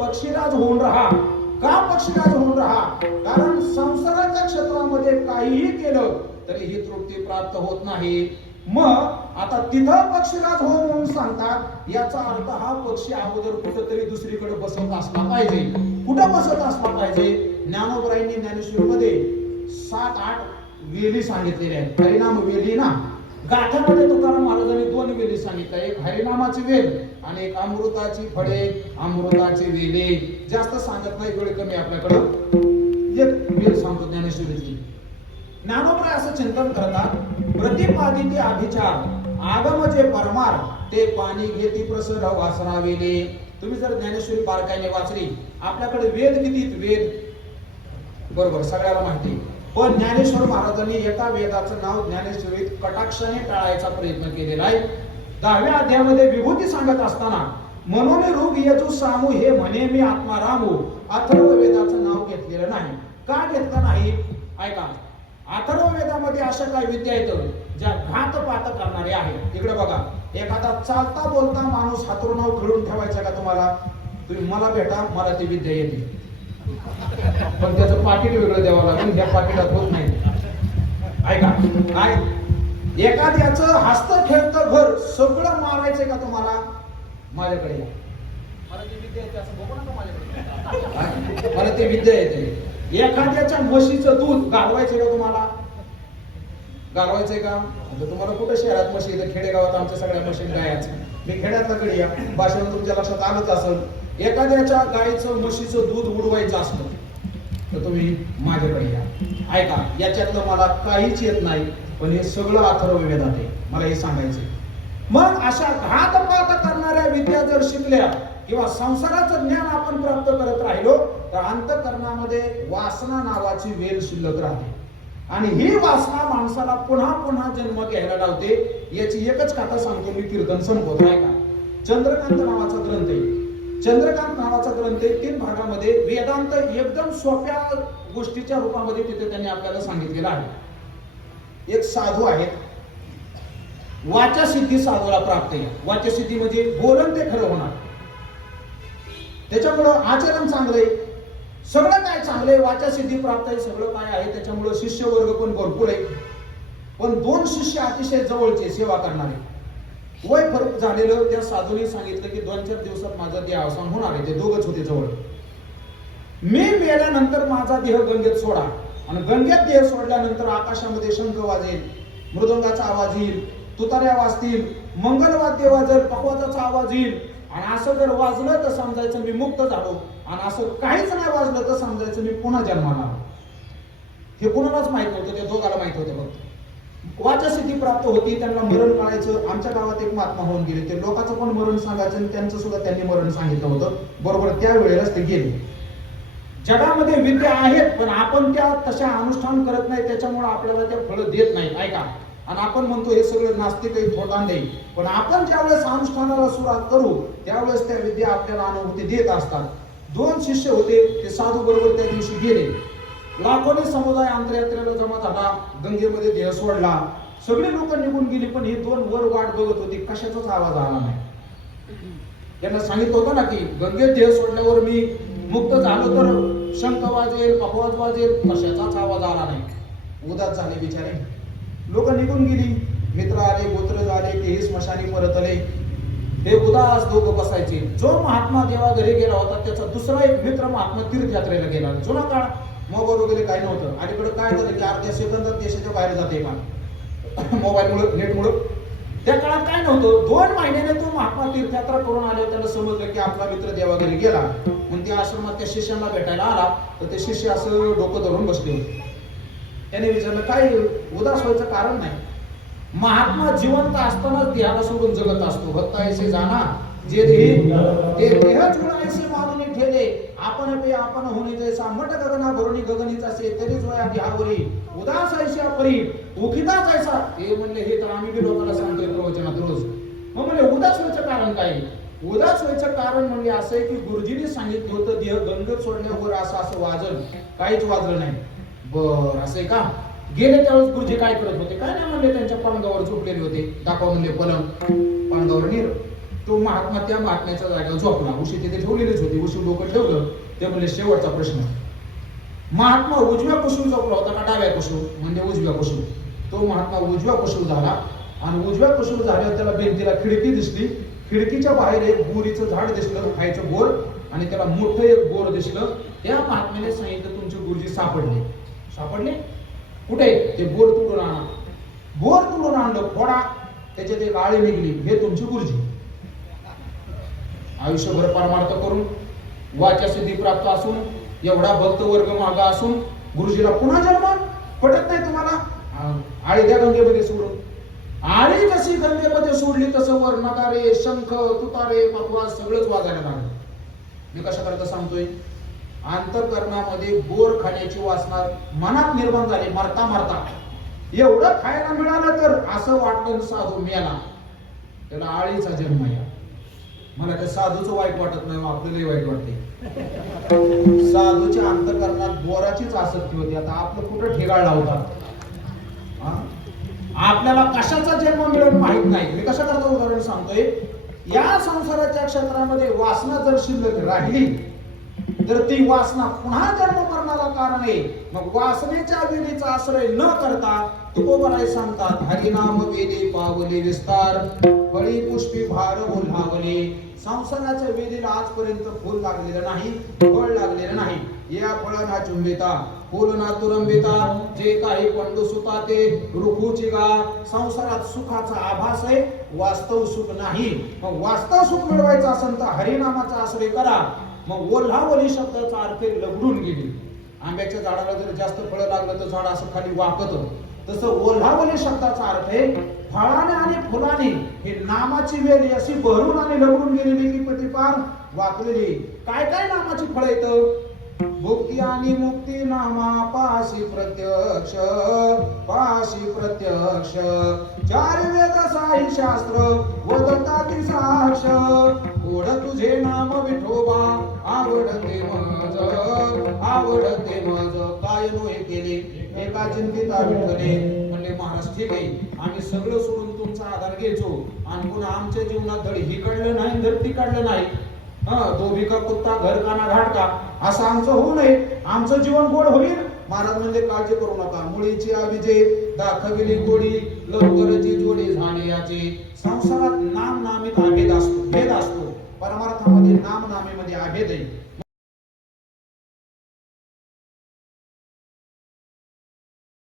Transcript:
पक्षीराज होऊन राहा. का पक्षीराज होऊन राहा? कारण संसाराच्या क्षेत्रामध्ये काहीही केलं तरी ही तृप्ती प्राप्त होत नाही. मग आता तिथं पक्षीराज हो म्हणून सांगतात याचा अर्थ हा पक्षी अगोदर कुठंतरी दुसरीकडे बसत असला पाहिजे. कुठं बसत असला पाहिजे? ज्ञानोबराईंनी ज्ञानेश्वरीमध्ये सात आठ वेली सांगितलेल्या आहेत हरिनाम वेली ना? गाथामध्ये तुकाराम महाराजांनी दोन वेली सांगितल्या. एक हरिनामाची वेल आणि एक अमृताची फळे. अमृताची वेले. जास्त सांगत नाही वेळ कमी आपल्याकडं. एक वेल सांगतो ज्ञानेश्वरीची ज्ञानोबराय असं चिंतन करतात प्रतिपादिती अभिचार. आगम जे परमार ते पाणी घेती प्रसर वासना वेले. तुम्ही जर ज्ञानेश्वरी बारकाईने वाचली आपल्याकडे वेद किती वेद? बरोबर सगळ्याला माहिती. पण ज्ञानेश्वर महाराजांनी एका वेदाचं नाव ज्ञानेश्वरीत कटाक्षाने टाळायचा प्रयत्न केलेला आहे. दहाव्या अध्यायामध्ये विभूती सांगत असताना म्हणून रोग येतो सामू हे म्हणे मी आत्मा रामू अथर्व वेदाचं नाव घेतलेलं नाही. का घेतलं नाही? ऐका. अथर्व वेदामध्ये अशा काही विद्या आहेत ज्या घातपात करणारे आहेत. तिकडे बघा. एखादा चालता बोलता माणूस हातरुणाव खडून ठेवायचा का तुम्हाला? तुम्ही मला भेटा मला ती विद्या येते. पण त्याचं पाकिट वेगळं द्यावं लागेल ह्या पाकिटात होत नाही. ऐका काय? एखाद्याचं हस्त खेळतं घर सगळं मारायचंय का तुम्हाला? माझ्याकडे या. मला ती विद्या येते एखाद्याच्या म्हशीचं दूध घालवायचंय का तुम्हाला? घालवायचंय का? आता तुम्हाला कुठं शहरात म्हशी इथं खेडेगावात आमच्या सगळ्या म्हशी गायाच. मी खेड्यातला कडे या. भाषेवर तुमच्या लक्षात आलंच असेल. एखाद्याच्या गायीचं म्हशीचं दूध उडवायचं असतं तर तुम्ही माझ्याकडे या. ऐका याच्यातलं मला काहीच येत नाही पण हे सगळं अथर्व वेदात आहे. मला हे सांगायचंय. मग अशा घातपात करणाऱ्या विद्या जर शिकल्या किंवा संसाराचं ज्ञान आपण प्राप्त करत राहिलो तर अंतकरणामध्ये वासना नावाची वेल शिल्लक राहते. आणि ही वासना माणसाला पुन्हा पुन्हा जन्म घ्यायला लावते याची एकच कथा सांगतो मी कीर्तन संपवतो आहे का चंद्रकांत नावाचा ग्रंथ आहे. चंद्रकांत नावाचा ग्रंथ आहे. तीन भागामध्ये वेदांत एकदम सोप्या गोष्टीच्या रूपामध्ये तिथे त्यांनी आपल्याला सांगितलेलं आहे. एक साधू आहेत. वाचसिद्धी साधूला प्राप्त आहे. वाचसिद्धी म्हणजे बोलन ते खरं होणार. त्याच्यामुळं आचरण चांगलंय सगळं काय चांगलंय वाचसिद्धी प्राप्त आहे. सगळं काय आहे? त्याच्यामुळं शिष्य वर्ग पण भरपूर आहे. पण दोन शिष्य अतिशय जवळचे सेवा करणारे. वय फरक झालेलं त्या साधूने सांगितलं की दोन चार दिवसात माझा देह अवसान होणार आहे ते दोघच होते जवळ. मी मेल्यानंतर माझा देह गंगेत सोडा. आणि गंगेत देह सोडल्यानंतर आकाशामध्ये शंख वाजेल मृदंगाचा आवाज येईल तुतार्या वाजतील मंगलवाद्य वाजेल पकवाजाचा आवाज येईल आणि असं जर वाजलं तर समजायचं मी मुक्त झालो आणि असं काहीच नाही वाजलं तर समजायचं मी पुन्हा जन्माला हे कुणालाच माहीत नव्हतं ते दोघाला वाचसिद्धी प्राप्त होती त्यांना मरण काढायचं आमच्या गावात एक महात्मा होऊन गेले. ते लोकांचं पण मरण सांगायचं आणि त्यांचं सुद्धा त्यांनी मरण सांगितलं होतं. बरोबर त्यावेळेलाच ते गेले. जगामध्ये विद्या आहेत पण आपण त्या तशा अनुष्ठान करत नाही त्याच्यामुळे आपल्याला त्या फळं देत नाही ऐका आणि आपण म्हणतो हे सगळे नास्तिक आहे थोटा नाही पण आपण ज्यावेळेस अनुष्ठानाला सुरुवात करू त्यावेळेस त्या विद्या आपल्याला अनुभूती देत असतात. दोन शिष्य होते ते साधू बरोबर त्या दिवशी गेले. लाखोने समुदाय आंतरयात्रेला जमा झाला गंगेमध्ये देह सोडला. सगळे लोक निघून गेली पण ही दोन वर वाट बघत होती कशाचाच आवाज आला नाही. त्यांना सांगितलं होतं ना की गंगेत देह सोडल्यावर मी मुक्त झालो तर शंख वाजेल अपवाद वाजेल कशाचाच आवाज आला नाही. उदास झाले बिचारे. लोक निघून गेली. मित्र आले गोत्र झाले तेही स्मशानी परतले. ते उदास दोघं बसायचे. जो महात्मा देवा घरी गेला होता त्याचा दुसरा एक मित्र महात्मा तीर्थयात्रेला गेला. जुना काळ मोबाईल वगैरे काही नव्हतं. अलीकडे काय झालं की अर्ध्या सेकंदात देशाच्या बाहेर जाते पण मोबाईलमुळे नेटमुळं. त्या काळात काय नव्हतं दोन महिन्याने तो महात्मा तीर्थयात्रा करून आले त्याला समजलं की आपला मित्र देवाघरी गेला. म्हणून त्या आश्रमात त्या शिष्यांना भेटायला आला तर ते शिष्य असं डोकं धरून बसले होते. त्याने विचारलं काय उदास व्हायचं कारण नाही. महात्मा जिवंत असतानाच देहाला सोडून जगत असतो. भक्त ऐसे जाना जे ते देह जुळायचे मारून ठेले आपण पे आपण होणे जैसा मट गगना भरुणी गगनीच असे तरीच जोया घ्यावरी उदास ऐशा परी उखिताच ऐसा ते म्हणले हे तर आम्ही बी लोकांना सांगतोय प्रवचनात रोज. मग म्हणले उदास व्हायचं कारण काय? उदास व्हायचं कारण म्हणजे असं आहे की गुरुजींनी सांगितलं होतं देह गंगत सोडल्यावर असं असं वाजल. काहीच वाजलं नाही. बर असं आहे का? गेले त्यावेळेस गुरुजी काय करत होते? काय नाही म्हणले त्यांच्या पांगावर झोपलेले होते. दाखवा म्हणले पलंग. पांगावर नीर. तो महात्मा त्या महात्म्याच्या जागेवर झोपला. उशी तिथे ठेवलेलीच होती. उशी डोकं ठेवलं. ते म्हणजे शेवटचा प्रश्न. महात्मा उजव्या झोपला होता का डाव्या कुशू म्हणजे उजव्या कुशू तो महात्मा उजव्या कुशू झाला आणि उजव्या कुशू झाल्यावर त्याला भिंतीला खिडकी दिसली. खिडकीच्या बाहेर एक बोरीचं झाड दिसलं खायचं बोर आणि त्याला मोठं एक बोर दिसलं. त्या महात्म्याने सांगितलं तुमचे गुरुजी सापडले. सापडले? कुठे? ते बोर तुडून आणा बोर तुडून आणलं फोडा. त्याच्यात एक आळी निघली. हे तुमची गुरुजी. आयुष्यभर परमार्थ करून वाच्या सिद्धी प्राप्त असून एवढा भक्त वर्ग मागा असून गुरुजीला पुन्हा जन्म पटत नाही तुम्हाला? आ- आळी गंगेमध्ये सोडून. आळी जशी गंगेमध्ये सोडली तसं वर्णकारे शंख तुतारे मकवा सगळंच वाजायला लागलं. मी कशा करता सांगतोय? अंतकरणामध्ये बोर खाण्याची वासना मनात निर्माण झाली मरता मरता. एवढं खायला मिळालं तर असं वाटलं साधू मेला. त्याला आळीचा जन्म या. मला त्या साधूचं वाईट वाटत नाही हो, आपल्यालाही वाईट वाटते. साधूच्या अंतकरणात बोराचीच आसक्ती होती. आता आपलं कुठं ठेगाळ लावतात हा? आपल्याला कशाचा जन्म मिळत माहीत नाही. मी कशा करता उदाहरण सांगतोय? या संसाराच्या क्षेत्रामध्ये वासना जर शिल्लक राहिली तर ती वासना पुन्हा जन्म करणारा कारण आहे मग वासनेच्या वेदीचा आश्रय न करता तुकोबराय सांगतात हरिनाम वेदे पावले विस्तार फळी पुष्पी भार बोलावले संसाराच्या वेदीला आजपर्यंत फुल लागलेलं नाही फळ लागलेलं नाही. या फळाना चुंबिता फुल ना तुरंबिता. जे काही पंडू सुता ते रुखूची गा. संसारात सुखाचा आभास आहे वास्तव सुख नाही. मग वास्तव सुख मिळवायचं असेल तर हरिनामाचा आश्रय करा. मग ओलावली शब्दाचा अर्थ लगडून गेली. आंब्याच्या झाडाला जर जास्त फळं लागलं तर झाड असं खाली वाकत तसं ओल्हावली शब्दाचा अर्थ आहे फळाने आणि फुलाने हे नामाची वेली अशी भरून आणि लगडून गेलेली की प्रतिपार वाकलेली. काय काय नामाची फळ येत भुक्ती आणि मुक्ती नामा पाशी प्रत्यक्ष पाशी प्रत्यक्ष. चार वेद साई शास्त्र वदताती साक्ष. ओढ तुझे नाम विठोबा आवडते मज आवडते मज काय नोय केले? एका चिंतिता विठ्ठले म्हणले महाराज ठीक आहे. आम्ही सगळं सोडून तुमचा आधार घ्यायचो आणि पुन्हा आमच्या जीवनात धड ही काढलं नाही धड ती काढलं नाही. हा दोबी का कुत्ता घर काना घाट का? असं आमचं होऊ नये. आमचं जीवन गोड होईल. महाराज म्हणजे काळजी करू नका. मुळीची अभिजे दाखविली गोडी लवकरची जोडी झाली याची. संसारात नाम नामित अभेद असतो भेद असतो. परमार्थामध्ये नाम नामेमध्ये अभेद आहे